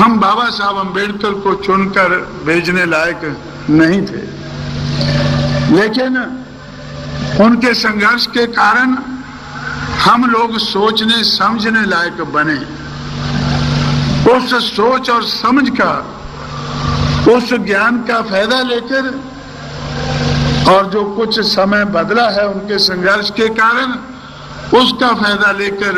हम बाबा साहब अम्बेडकर को चुनकर भेजने लायक नहीं थे, लेकिन उनके संघर्ष के कारण हम लोग सोचने समझने लायक बने। उस सोच और समझ का, उस ज्ञान का फायदा लेकर और जो कुछ समय बदला है उनके संघर्ष के कारण, उसका फायदा लेकर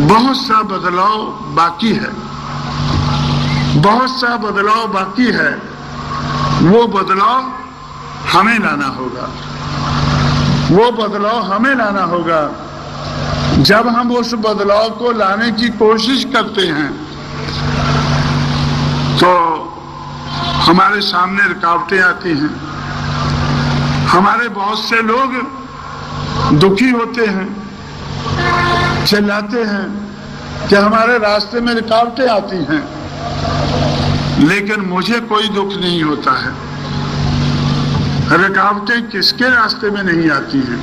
बहुत सा बदलाव बाकी है, बहुत सा बदलाव बाकी है। वो बदलाव हमें लाना होगा, वो बदलाव हमें लाना होगा। जब हम उस बदलाव को लाने की कोशिश करते हैं तो हमारे सामने रुकावटें आती हैं। हमारे बहुत से लोग दुखी होते हैं, चिल्लाते हैं कि हमारे रास्ते में रुकावटें आती हैं, लेकिन मुझे कोई दुख नहीं होता है। रुकावटें किसके रास्ते में नहीं आती हैं?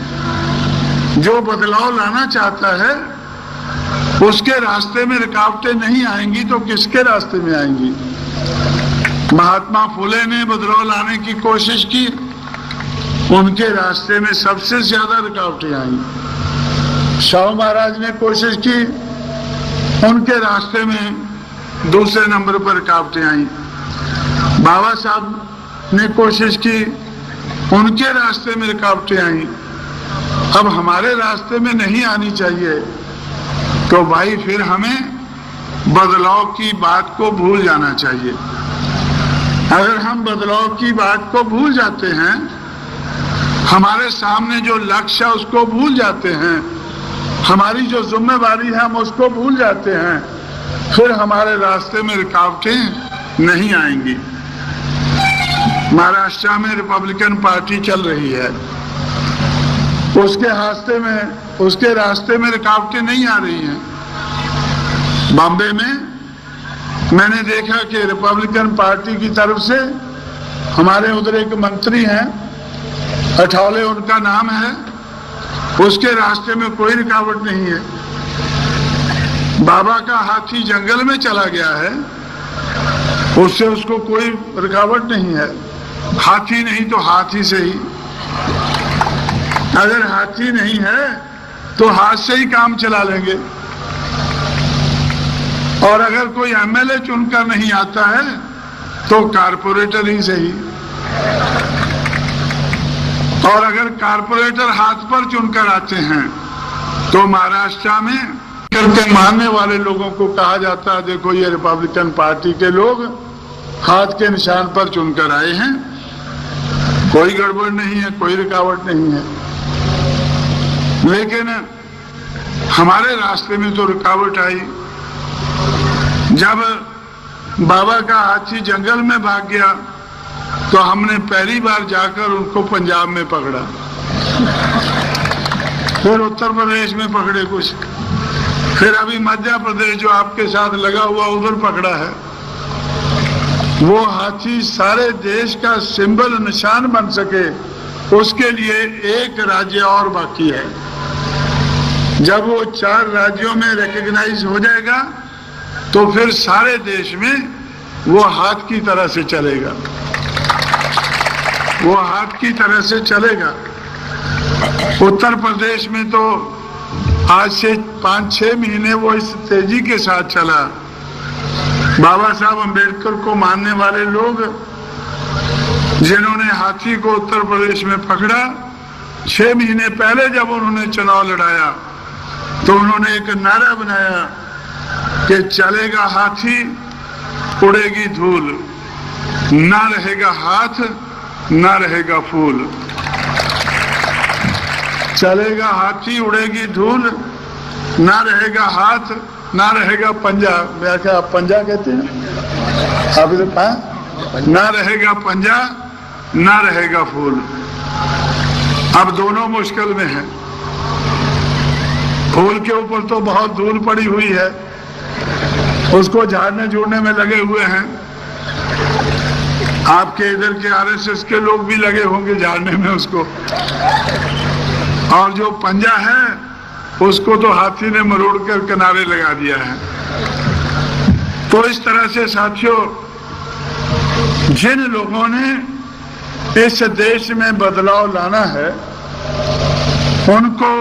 जो बदलाव लाना चाहता है उसके रास्ते में रुकावटें नहीं आएंगी तो किसके रास्ते में आएंगी? महात्मा फुले ने बदलाव लाने की कोशिश की, उनके रास्ते में सबसे ज्यादा रुकावटें आई। शाहू महाराज ने कोशिश की, उनके रास्ते में दूसरे नंबर पर रुकावटें आई। बाबा साहब ने कोशिश की, उनके रास्ते में रुकावटें आई। अब हमारे रास्ते में नहीं आनी चाहिए तो भाई फिर हमें बदलाव की बात को भूल जाना चाहिए। अगर हम बदलाव की बात को भूल जाते हैं, हमारे सामने जो लक्ष्य है उसको भूल जाते हैं, हमारी जो जिम्मेवारी है हम उसको भूल जाते हैं, फिर हमारे रास्ते में रुकावटें नहीं आएंगी। महाराष्ट्र में रिपब्लिकन पार्टी चल रही है, उसके रास्ते में रुकावटें नहीं आ रही हैं। बॉम्बे में मैंने देखा कि रिपब्लिकन पार्टी की तरफ से हमारे उधर एक मंत्री हैं, अठौले उनका नाम है, उसके रास्ते में कोई रुकावट नहीं है। बाबा का हाथी जंगल में चला गया है, उससे उसको कोई रुकावट नहीं है। हाथी नहीं तो हाथी से ही, अगर हाथी नहीं है तो हाथ से ही काम चला लेंगे। और अगर कोई एमएलए चुनकर नहीं आता है तो कारपोरेटर ही सही, और अगर कारपोरेटर हाथ पर चुनकर आते हैं तो महाराष्ट्र में करके मानने वाले लोगों को कहा जाता है, देखो ये रिपब्लिकन पार्टी के लोग हाथ के निशान पर चुनकर आए हैं, कोई गड़बड़ नहीं है, कोई रुकावट नहीं है। लेकिन हमारे रास्ते में तो रुकावट आई जब बाबा का हाथी जंगल में भाग गया तो हमने पहली बार जाकर उनको पंजाब में पकड़ा, फिर उत्तर प्रदेश में पकड़े कुछ, फिर अभी मध्य प्रदेश जो आपके साथ लगा हुआ उधर पकड़ा है। वो हाथी सारे देश का सिंबल निशान बन सके उसके लिए एक राज्य और बाकी है। जब वो 4 राज्यों में रिकॉग्नाइज हो जाएगा तो फिर सारे देश में वो हाथ की तरह से चलेगा, वो हाथ की तरह से चलेगा। उत्तर प्रदेश में तो आज से 5-6 महीने वो इस तेजी के साथ चला। बाबा साहब अम्बेडकर को मानने वाले लोग जिन्होंने हाथी को उत्तर प्रदेश में पकड़ा, 6 महीने पहले जब उन्होंने चुनाव लड़ाया तो उन्होंने एक नारा बनाया कि चलेगा हाथी उड़ेगी धूल, ना रहेगा हाथ ना रहेगा फूल। चलेगा हाथी उड़ेगी धूल, ना रहेगा हाथ ना रहेगा पंजा। मैं क्या आप पंजा कहते हैं? आप इधर ना रहेगा पंजा ना रहेगा फूल। अब दोनों मुश्किल में है। फूल के ऊपर तो बहुत धूल पड़ी हुई है, उसको झाड़ने जोड़ने में लगे हुए हैं। आपके इधर के आरएसएस के लोग भी लगे होंगे झाड़ने में उसको, और जो पंजा है उसको तो हाथी ने मरोड़ कर किनारे लगा दिया है। तो इस तरह से साथियों, जिन लोगों ने इस देश में बदलाव लाना है उनको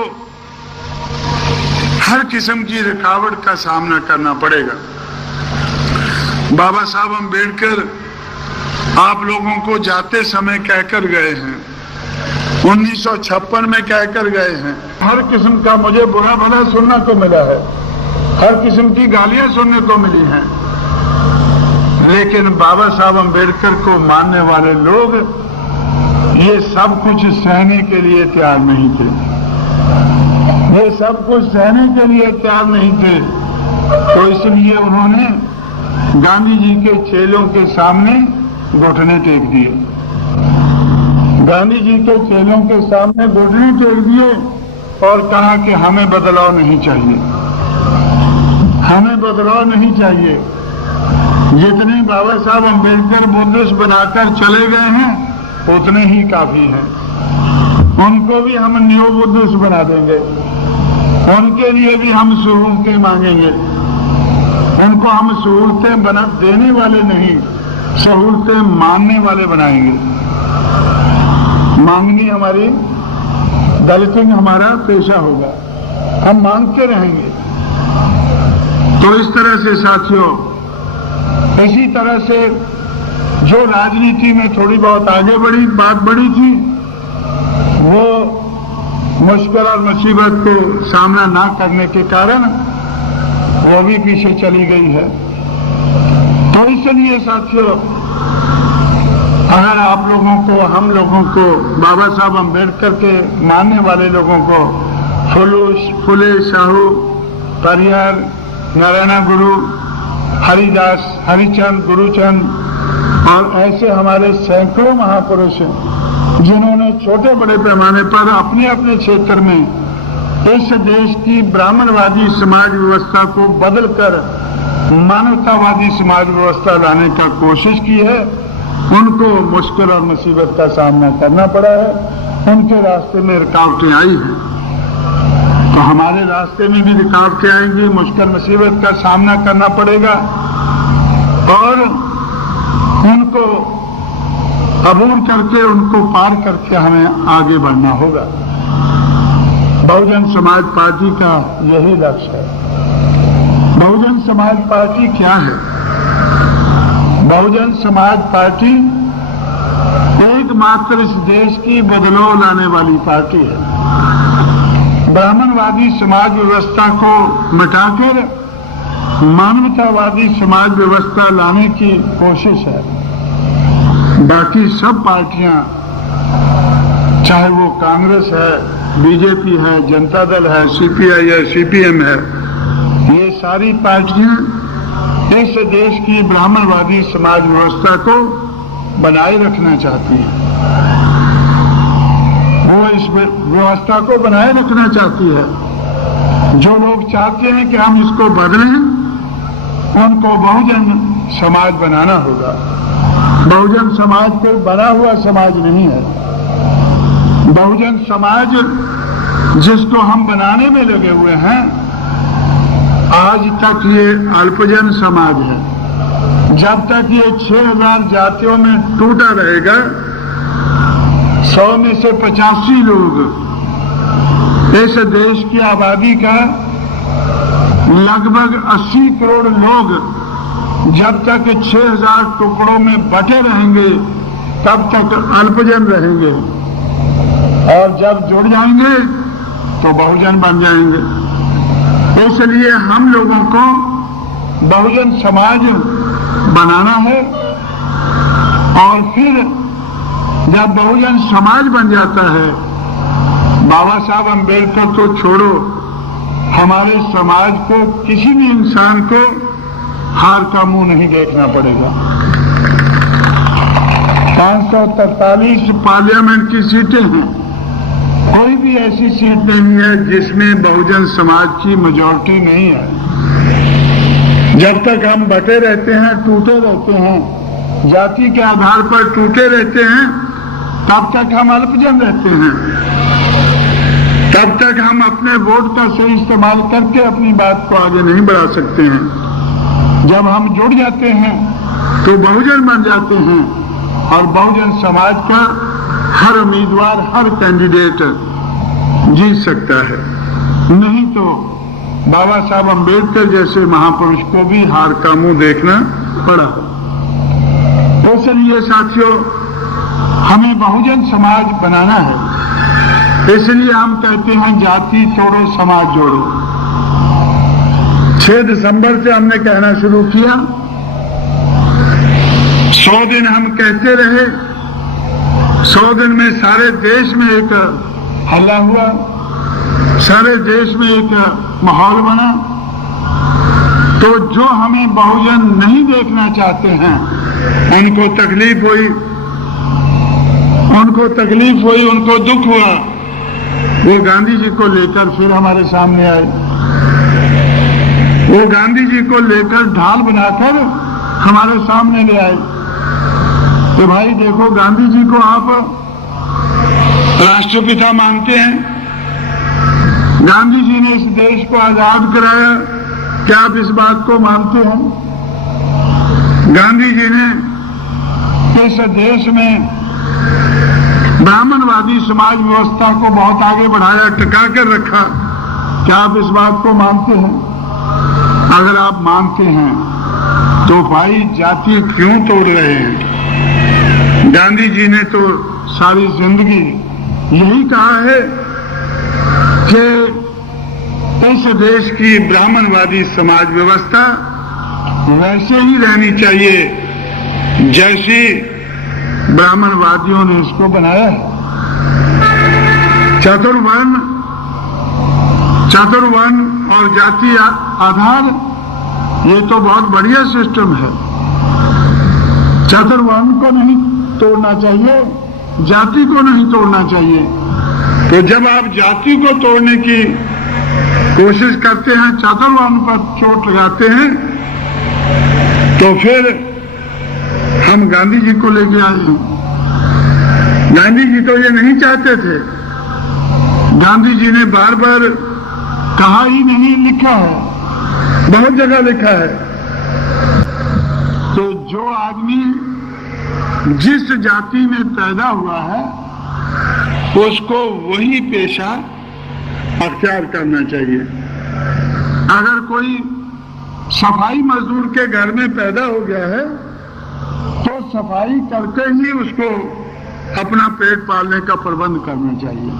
हर किस्म की रुकावट का सामना करना पड़ेगा। बाबा साहब अम्बेडकर आप लोगों को जाते समय कहकर गए हैं, 1956 में कहकर गए हैं। हर किस्म का मुझे बुरा भला सुनने को मिला है, हर किस्म की गालियां सुनने को मिली हैं, लेकिन बाबा साहब अम्बेडकर को मानने वाले लोग ये सब कुछ सहने के लिए तैयार नहीं थे। ये सब कुछ सहने के लिए तैयार नहीं थे, तो इसलिए उन्होंने गांधी जी के चेलों के सामने घुटने टेक दिए। गांधी जी के चेलों के सामने घुटने टेक दिए और कहा कि हमें बदलाव नहीं चाहिए, हमें बदलाव नहीं चाहिए। जितने बाबा साहब अम्बेडकर बुद्धिस्ट बनाकर चले गए हैं उतने ही काफी हैं। उनको भी हम न्यू बुद्धिस्ट बना देंगे, उनके लिए भी हम सहूलतें मांगेंगे। उनको हम सहूलतें बना देने वाले नहीं, सहूलतें मांगने वाले बनाएंगे। मांगनी हमारी, दलितिंग हमारा पेशा होगा, हम मांगते रहेंगे। तो इस तरह से साथियों, इसी तरह से जो राजनीति में थोड़ी बहुत आगे बात बढ़ी थी, वो मुश्किल और मुसीबत को सामना ना करने के कारण वो भी पीछे चली गई है। तो इसलिए साथियों, अगर आप लोगों को, हम लोगों को, बाबा साहब अम्बेडकर के मानने वाले लोगों को फुले शाहू, परिहर, नारायण गुरु, हरिदास, हरिचंद, गुरुचंद और ऐसे हमारे सैकड़ों महापुरुष हैं जिन्होंने छोटे बड़े पैमाने पर अपने अपने क्षेत्र में इस देश की ब्राह्मणवादी समाज व्यवस्था को बदलकर मानवतावादी समाज व्यवस्था लाने का कोशिश की है। उनको मुश्किल और मुसीबत का सामना करना पड़ा है, उनके रास्ते में रुकावटें आई हैं। तो हमारे रास्ते में भी रुकावटें आएंगी, मुश्किल मुसीबत का सामना करना पड़ेगा और उनको अबूर करके, उनको पार करके हमें आगे बढ़ना होगा। बहुजन समाज पार्टी का यही लक्ष्य है। बहुजन समाज पार्टी क्या है? बहुजन समाज पार्टी एकमात्र इस देश की बदलाव लाने वाली पार्टी है। ब्राह्मणवादी समाज व्यवस्था को मिटाकर मानवतावादी समाज व्यवस्था लाने की कोशिश है। बाकी सब पार्टियां, चाहे वो कांग्रेस है, बीजेपी है, जनता दल है, सीपीआई है, सीपीएम है, ये सारी पार्टियां इस देश की ब्राह्मणवादी समाज व्यवस्था को बनाए रखना चाहती हैं। वो इस व्यवस्था को बनाए रखना चाहती है। जो लोग चाहते हैं कि हम इसको बदलें, उनको बहुजन समाज बनाना होगा। बहुजन समाज कोई बना हुआ समाज नहीं है। बहुजन समाज जिसको हम बनाने में लगे हुए हैं, आज तक ये अल्पजन समाज है। जब तक ये 6000 जातियों में टूटा रहेगा, 100 में से 85 लोग, इस देश की आबादी का लगभग 80 करोड़ लोग जब तक 6000 टुकड़ों में बटे रहेंगे, तब तक अल्पजन रहेंगे और जब जुड़ जाएंगे तो बहुजन बन जाएंगे। इसलिए हम लोगों को बहुजन समाज बनाना है और फिर जब बहुजन समाज बन जाता है, बाबा साहब अम्बेडकर को छोड़ो, हमारे समाज को, किसी भी इंसान को हार का मुंह नहीं देखना पड़ेगा। 543 पार्लियामेंट की सीटें हैं, कोई भी ऐसी सीट नहीं है जिसमें बहुजन समाज की मेजॉरिटी नहीं है। जब तक हम बटे रहते हैं, टूटे रहते हैं, जाति के आधार पर टूटे रहते हैं, तब तक हम अल्पजन रहते हैं। तब तक हम अपने वोट का सही इस्तेमाल करके अपनी बात को आगे नहीं बढ़ा सकते हैं। जब हम जुड़ जाते हैं तो बहुजन बन जाते हैं और बहुजन समाज का हर उम्मीदवार, हर कैंडिडेट जीत सकता है। नहीं तो बाबा साहब अम्बेडकर जैसे महापुरुष को भी हार का मुंह देखना पड़ा। इसलिए साथियों, हमें बहुजन समाज बनाना है। इसलिए हम कहते हैं जाति तोड़ो समाज जोड़ो। 6 दिसंबर से हमने कहना शुरू किया। 100 दिन हम कहते रहे। 100 दिन में सारे देश में एक हल्ला हुआ, सारे देश में एक माहौल बना। तो जो हमें बहुजन नहीं देखना चाहते हैं उनको तकलीफ हुई, उनको दुख हुआ। वो गांधी जी को लेकर फिर हमारे सामने आए। वो गांधी जी को लेकर ढाल बनाकर हमारे सामने ले आए कि भाई देखो, गांधी जी को आप राष्ट्रपिता मानते हैं, गांधी जी ने इस देश को आजाद कराया, क्या आप इस बात को मानते हैं? गांधी जी ने इस देश में ब्राह्मणवादी समाज व्यवस्था को बहुत आगे बढ़ाया, टिका कर रखा, क्या आप इस बात को मानते हैं? अगर आप मानते हैं तो भाई जाति क्यों तोड़ रहे हैं? गांधी जी ने तो सारी जिंदगी यही कहा है कि इस देश की ब्राह्मणवादी समाज व्यवस्था वैसे ही रहनी चाहिए जैसी ब्राह्मणवादियों ने इसको बनाया है। चतुर्वर्ण और जाति आधार, ये तो बहुत बढ़िया सिस्टम है। चतुर्वर्ण को नहीं तोड़ना चाहिए, जाति को नहीं तोड़ना चाहिए। तो जब आप जाति को तोड़ने की कोशिश करते हैं, चतुर्वर्ण पर चोट लगाते हैं, तो फिर हम गांधी जी को लेके आए हैं। गांधी जी तो ये नहीं चाहते थे। गांधी जी ने बार बार कहा ही नहीं, लिखा है, बहुत जगह लिखा है। तो जो आदमी जिस जाति में पैदा हुआ है उसको वही पेशा अख्तियार करना चाहिए। अगर कोई सफाई मजदूर के घर में पैदा हो गया है तो सफाई करके ही उसको अपना पेट पालने का प्रबंध करना चाहिए।